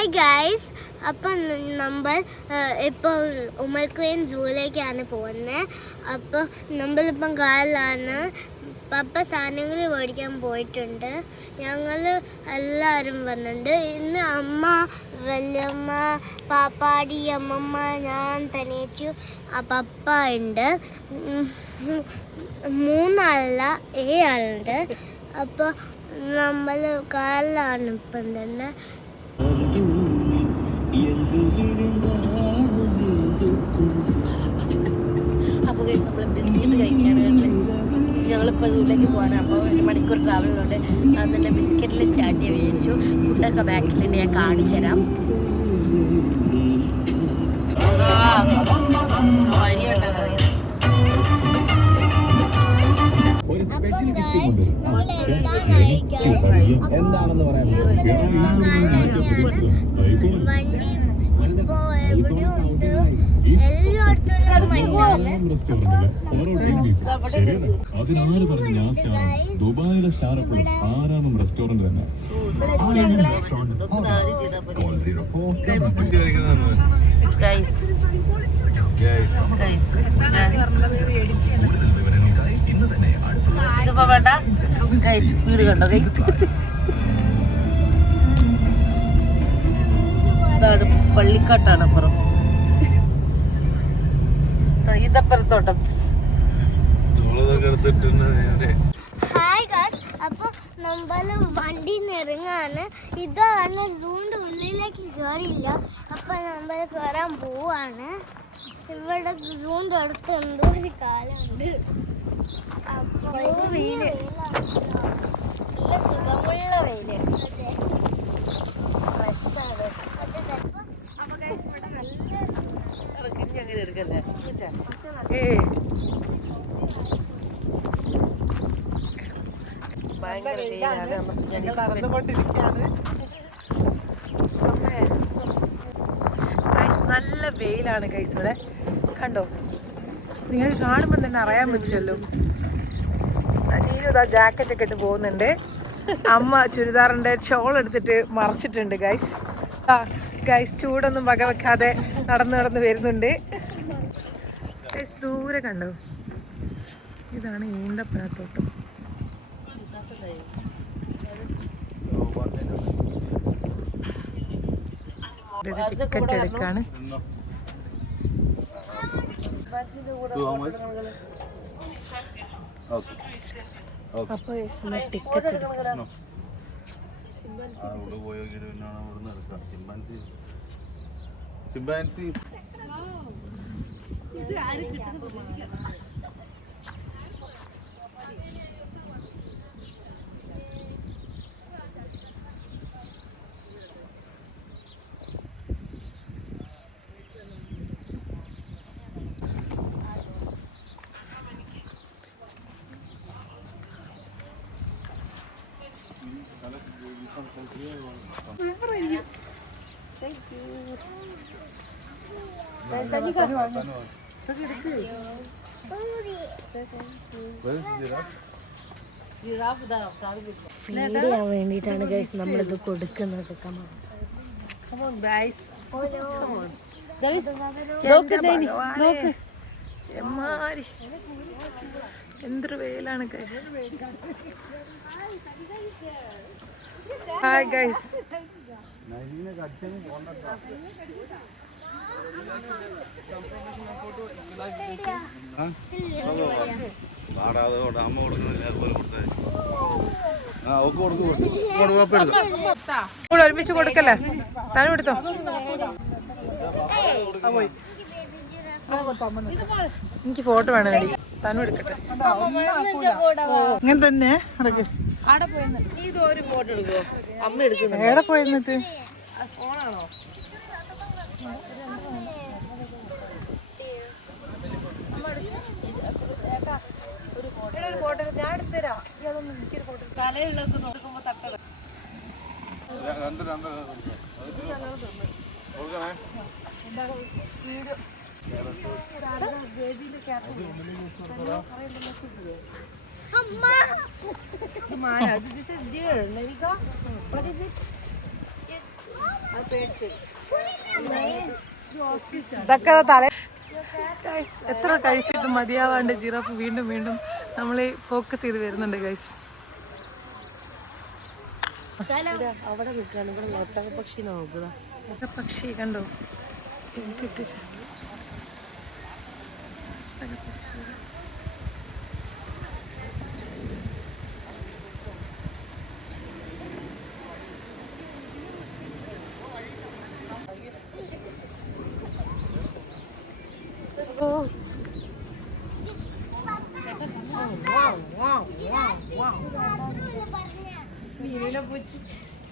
Hi guys അപ്പം നമ്മൾ ഇപ്പോൾ ഉമ്മൽക്കുയൻ സൂവിലേക്കാണ് പോകുന്നത് അപ്പോൾ നമ്മളിപ്പം കാറിലാണ് പപ്പ സാധനങ്ങൾ മേടിക്കാൻ പോയിട്ടുണ്ട്. ഞങ്ങൾ എല്ലാവരും വന്നിട്ടുണ്ട്. ഇന്ന് അമ്മ വല്യമ്മ പാപ്പാടി അമ്മമ്മ ഞാൻ തനിച്ചു പപ്പ ഉണ്ട്. മൂന്നാളല്ല ഏഴാളുണ്ട്. അപ്പോൾ നമ്മൾ കാറിലാണ് ഇപ്പം തന്നെ. അപ്പോൾ കഴിച്ച് നമ്മൾ ബിസ്ക്കറ്റ് വീട്ടിൽ ഞങ്ങളിപ്പോൾ സൂവിലേക്ക് പോവാണ് അപ്പോൾ ഒരു മണിക്കൂർ ട്രാവലുണ്ട് അത് തന്നെ ബിസ്ക്കറ്റിൽ സ്റ്റാർട്ട് ചെയ്യാൻ വിചാരിച്ചു ഫുഡൊക്കെ ബാക്കിലുണ്ട് ഞാൻ കാണിച്ചു തരാം ഒരു നമ്മൾ എന്താ എന്താണെന്ന് പറയാൻ അതിനാര് പറഞ്ഞു ഞാൻ സ്റ്റാർ ദുബായിലെ സ്റ്റാർ എപ്പോഴും ആരാമം റെസ്റ്റോറന്റ് തന്നെ. Call 04 guys. സ്പീഡ് കണ്ടോ? ഗൈസ് ഇതാണ് പള്ളിക്കാട്ടാണ് അപ്പുറം. ഇതപ്പുറത്തോട്ടം. ഹായ് ഗായ്സ് അപ്പൊ നമ്മൾ വണ്ടി നിറങ്ങാണ് ഇതാണ് സൂണ്ട് ഉള്ളിലേക്ക് കയറിയില്ല അപ്പൊ നമ്മൾ കയറാൻ പോവാണ്. ഇവിടെ സൂണ്ട് അടുത്ത് എന്തോ ഒരു കാലുണ്ട്. വെയിൽ. നല്ല സുഖമുള്ള വെയിൽ. അതെ ഫ്രഷാണ് അതെ അങ്ങനെ എടുക്കല്ലേ? ഏ ഭയങ്കര വെയിലാണ്. കൈസ് നല്ല വെയിലാണ് ഗൈസ് ഇവിടെ. കണ്ടോ? നിങ്ങൾക്ക് കാണുമ്പോൾ തന്നെ അറിയാൻ പറ്റുമല്ലോ. നീനും ഇതാ ജാക്കറ്റ് ഒക്കെ ഇട്ട് പോകുന്നുണ്ട്. അമ്മ ചുരിദാറിന്റെ ഷോൾ എടുത്തിട്ട് മറച്ചിട്ടുണ്ട് ഗൈസ് ആ ഗൈസ് ചൂടൊന്നും വക വെക്കാതെ നടന്ന് നടന്ന് വരുന്നുണ്ട്. ഗൈസ് ദൂരെ കണ്ടോ? ഇതാണ് ഈന്തപ്പഴത്തോട്ടം. ടിക്കറ്റ് എടുക്കാണ്. അപ്പോൾ ടിക്കറ്റ് എടുക്കാം. ചിമ്പാൻസി. ഫീഡ് ചെയ്യാൻ വേണ്ടിയിട്ടാണ് ഗൈസ് നമ്മളിത് കൊടുക്കുന്നത് ഗൈസ് നോക്ക് എമ്മാരി. എന്തൊരു വെയിലാണ് ഗൈസ് ഹായ് ഗൈസ് അമ്മ കൊടുക്കുന്നില്ല അതുപോലെ കൊടുത്തേ ആ ഒക്കെ കൊടുക്കും കൊടുക്കും കുഴപ്പമില്ല കൂടെ ഒരുമിച്ച് കൊടുക്കല്ലേ താനും എടുത്തോ എനിക്ക് ഫോട്ടോ വേണം വേണ്ടി താനും എടുക്കട്ടെ ഇങ്ങനെ തന്നെ എവിടെ പോയി എന്നിട്ട് ഫോണാണോ ഫോട്ടോ ഞാൻ എടുത്തരാം അതൊന്നും എനിക്കൊരു ഫോട്ടോ തലയിലൊക്കെ നോക്കുമ്പോ തട്ട രണ്ട് this is dear This is is Let ഇതൊക്കെ തല ഗൈസ് എത്ര കഴിച്ചിട്ടും മതിയാവാണ്ട് ജിറാഫ് വീണ്ടും വീണ്ടും നമ്മൾ ഫോക്കസ് ചെയ്ത് വരുന്നുണ്ട് ഗൈസ് അവിടെ നിൽക്കാണ് ഇവിടെ ഒട്ടക പക്ഷി നോക്കുക. പക്ഷി കണ്ടോ? എനിക്ക് ജിറാഫിന്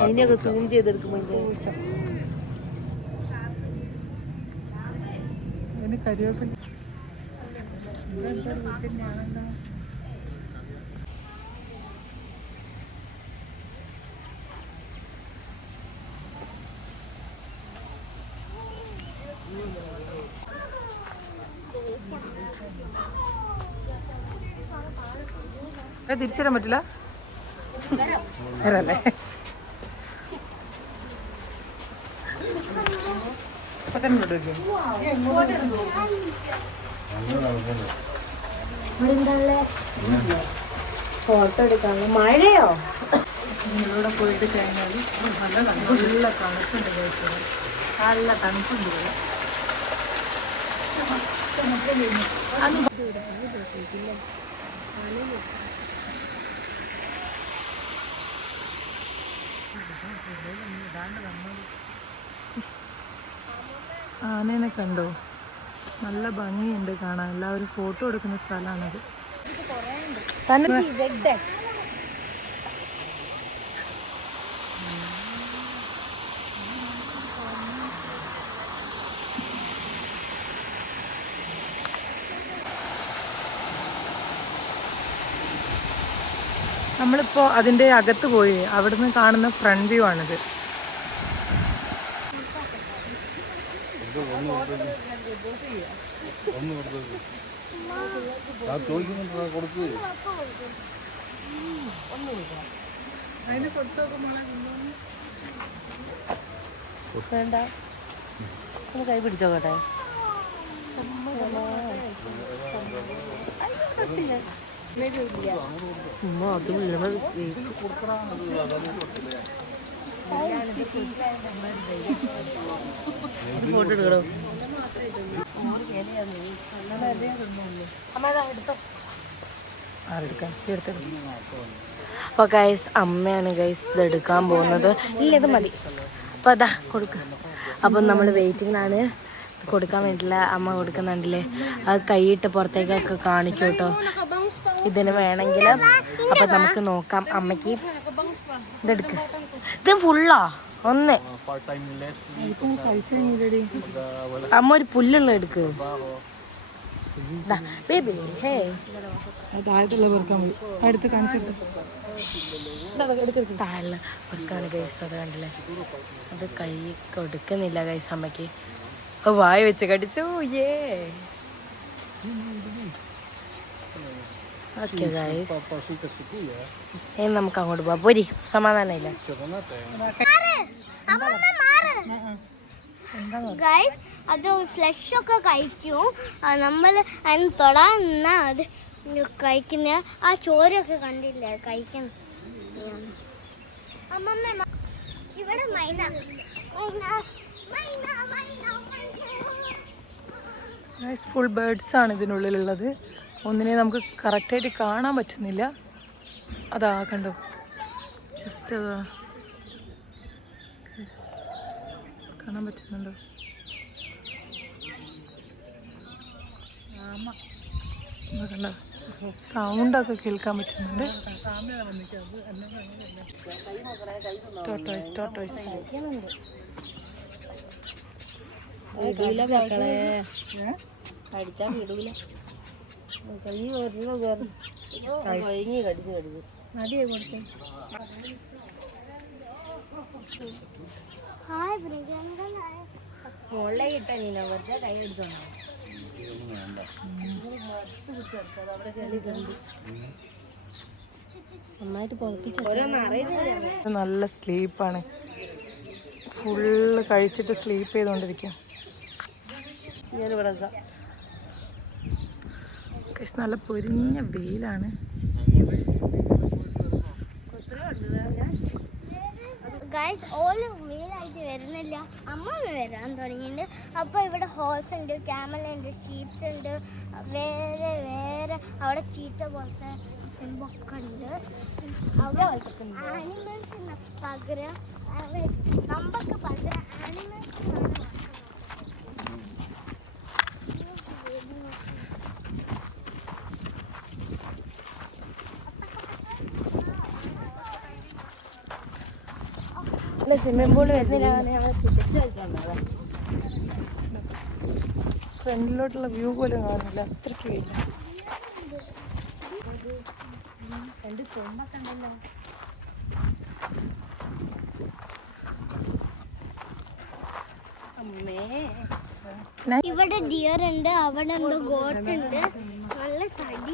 അതിനെയൊക്കെ സൂം ചെയ്തെടുക്കുമ്പോൾ അതിന് തിരിച്ചുതരാൻ പറ്റില്ല. വരല്ലേ. ഫോട്ടോ എടുക്കാനുള്ള മഴയോ? ഇവിടെ പോയിട്ട് കഴിഞ്ഞാൽ നല്ല നല്ല തണുപ്പുണ്ട് കഴിച്ചത് നല്ല തണുപ്പുണ്ട് ഇവിടെ. ആനേനെ കണ്ടോ? നല്ല ഭംഗിയുണ്ട് കാണാൻ. എല്ലാവരും ഫോട്ടോ എടുക്കുന്ന സ്ഥലമാണത്. തന്നെ നമ്മളിപ്പോൾ അതിന്റെ അകത്ത് പോയി. അവിടുന്ന് കാണുന്ന ഫ്രണ്ട് വ്യൂ ആണിത്. വേണ്ട. ഒന്ന് കൈ പിടിച്ചോക്കട്ടെ അത് അപ്പോൾ ഗൈസ് അമ്മയാണ് ഗൈസ് ഇത് എടുക്കാൻ പോകുന്നത്. ഇല്ല ഇത് മതി. അപ്പോൾ അതാ കൊടുക്കുക അപ്പം നമ്മൾ വെയിറ്റിങ്ങിലാണ് കൊടുക്കാൻ വേണ്ടിയില്ല അമ്മ കൊടുക്കുന്നുണ്ടല്ലേ. അത് കൈയിട്ട് പുറത്തേക്കൊക്കെ കാണിക്കും കേട്ടോ ഇതിന് വേണമെങ്കിൽ അപ്പം നമുക്ക് നോക്കാം. അമ്മയ്ക്ക് ഇതെടുക്ക്. ഇത് ഫുള്ളാ ഒന്ന്. അമ്മ ഒരു പുല്ലുള്ള എടുക്ക്. ബേബി ഹേ താഴെ അത് കണ്ടില്ലേ? അത് കൈ കൊടുക്കുന്നില്ല ഓ വായ വെച്ച് കടിച്ചു. ഏ ഓക്കെ ഗൈസ് ഇനി നമുക്ക് അങ്ങോട്ട് പോവാം. പോരി സമാധാനമില്ല അത് ഫ്ലഷ് ഒക്കെ കഴിക്കും. നമ്മൾ അതിന് തൊടാൻ നിന്നാ അത് കഴിക്കുന്ന. ആ ചോരൊക്കെ കണ്ടില്ലേ കഴിക്കണം അമ്മമ്മ ഇവിടെ മൈന ഫുൾ ബേർഡ്സ് ആണ് ഇതിനുള്ളിലുള്ളത്. ഒന്നിനെ നമുക്ക് കറക്റ്റായിട്ട് കാണാൻ പറ്റുന്നില്ല. അതാ കണ്ടോ? ജസ്റ്റ് അതാ കാണാൻ പറ്റുന്നുണ്ടോ? സൗണ്ടൊക്കെ കേൾക്കാൻ പറ്റുന്നുണ്ട്. ടോട്ടോയ്സ് ടോട്ടോയ്സ് വിടൂല മക്കളെ. കടിച്ചാ വിടൂല. കൈ വരുന്ന കൊയങ്ങി കടിച്ച് കടിച്ച്. മതിയെ കൊടുത്തേ? ഹായ് മൃഗങ്ങളായ മുകളിലെ ഇട്ട നീന വെറുതെ കൈ എടുത്തോണ്ടാ? നന്നായിട്ട് പുറപ്പിച്ചു ഇത് നല്ല സ്ലീപ്പാണ് ഫുള്ള് കഴിച്ചിട്ട് സ്ലീപ്പ് ചെയ്തുകൊണ്ടിരിക്കും Guys, നല്ല പൊരിഞ്ഞ വെയിലാണ്. ഗൈസ് ഓൾ മെയിനായിട്ട് വരുന്നില്ല. അമ്മ വരാൻ തുടങ്ങിയിട്ടുണ്ട്. അപ്പോൾ ഇവിടെ ഹോഴ്സ് ഉണ്ട് ക്യാമൽ ഉണ്ട് ഷീപ്സ് ഉണ്ട് വേറെ വേറെ അവിടെ ചീത്ത പോലത്തെ സിംബൊക്കെ ഉണ്ട്. അവിടെ ആനിമൽസ് പകരം നമ്മൾക്ക് പകരം ആനിമൽസ് സ്വിമ്മിംഗ് പൂൾ വരുന്നില്ല ഫ്രണ്ടിലോട്ടുള്ള വ്യൂ പോലും കാണുന്നില്ല. അത്രയ്ക്ക് വെയില രണ്ട് കൊമ്പൊക്കെ ഉണ്ടല്ലോ. അമ്മേ. ഇവിടെ ഡിയർ ഉണ്ട് അവിടെ എന്തോ ഗോട്ട് ഉണ്ട്. നല്ല തടി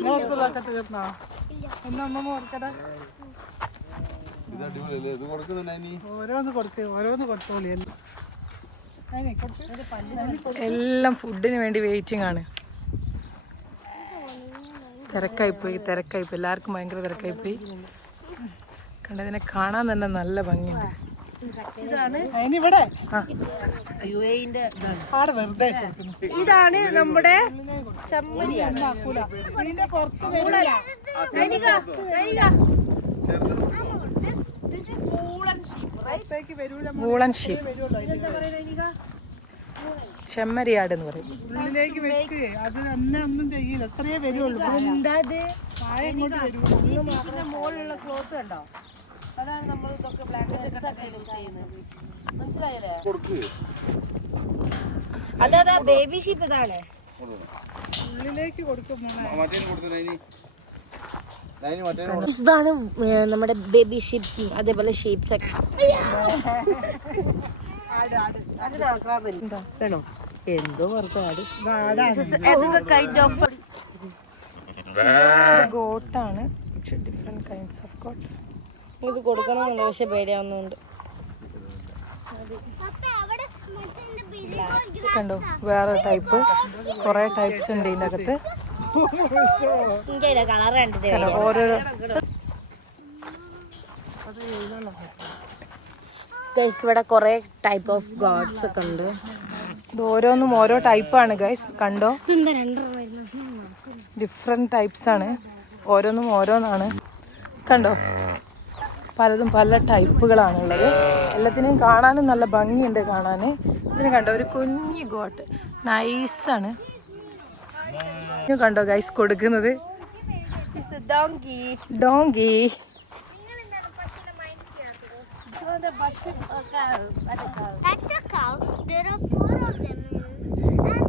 ഇത് അടിപൊളിയല്ലേ? ഇത് കൊടുക്കുന്നുണ്ട് ഇനി. ഓരോന്ന് കൊടുക്ക് ഓരോന്ന് കൊടുത്തോളി. എല്ലാം. ഫുഡിന് വേണ്ടി വെയിറ്റിംഗ് ആണ്. തിരക്കായിപ്പോയി തിരക്കായിപ്പോയി. എല്ലാവർക്കും ഭയങ്കര തിരക്കായിപ്പോയി. കണ്ടതിനെ കാണാൻ തന്നെ നല്ല ഭംഗിയുണ്ട്. ഇതാണ്. നമ്മുടെ പുറത്ത് ഷീപ്പ് ചെമ്മരിയാട് എന്ന് പറയും. ഉള്ളിലേക്ക് വെക്ക്. അത് ഒന്നും ചെയ്യില്ല. വരുള്ളൂ. മുകളിലുള്ള ക്ലോത്ത് കണ്ടോ? അതാണ് നമ്മൾ ഇതൊക്കെ യൂസ് ചെയ്യുന്നത്. മനസ്സിലായല്ലേ? അതാ ബേബി ഷീപ്പ് ഇതാണ്. ഉള്ളിലേക്ക് കൊടുക്കും മറ്റേ ഇനി നൈനി മറ്റേ കൊടുത്തു ഇതാണ് നമ്മുടെ ബേബി ഷീപ്സും അതേപോലെ ഷീപ്സ് ഒക്കെ. എന്തോ ഗോട്ടാണ് പക്ഷെ ഡിഫറെന്റ് കൈൻഡ്സ് ഓഫ് ഗോട്ട് ഇത് കൊടുക്കണമെന്നുണ്ട് പക്ഷെ പേടിയാവുന്നുണ്ട്. കണ്ടോ? വേറെ ടൈപ്പ് കുറേ ടൈപ്സ് ഉണ്ട് ഇതിന്റെ അകത്ത് എനിക്ക് കളർ കണ്ടിട്ട് കണ്ടോ ഓരോരോ ഗൈസ് ഇവിടെ കുറെ ടൈപ്പ് ഓഫ് ഗോഡ്സ് ഒക്കെ ഉണ്ട്. ഇത് ഓരോന്നും ഓരോ ടൈപ്പാണ് ഗൈസ് കണ്ടോ? ഡിഫറെന്റ് ഡിഫറെന്റ് ടൈപ്സ് ആണ്. ഓരോന്നും ഓരോന്നാണ്. കണ്ടോ? പലതും പല ടൈപ്പുകളാണുള്ളത് എല്ലാത്തിനെയും കാണാനും നല്ല ഭംഗിയുണ്ട് കാണാൻ ഇതിന് കണ്ടോ? ഒരു കുഞ്ഞി ഗോട്ട് നൈസാണ് ഞാൻ കണ്ടോ ഗൈസ് കൊടുക്കുന്നത് donkey That's a cow. There are four of them.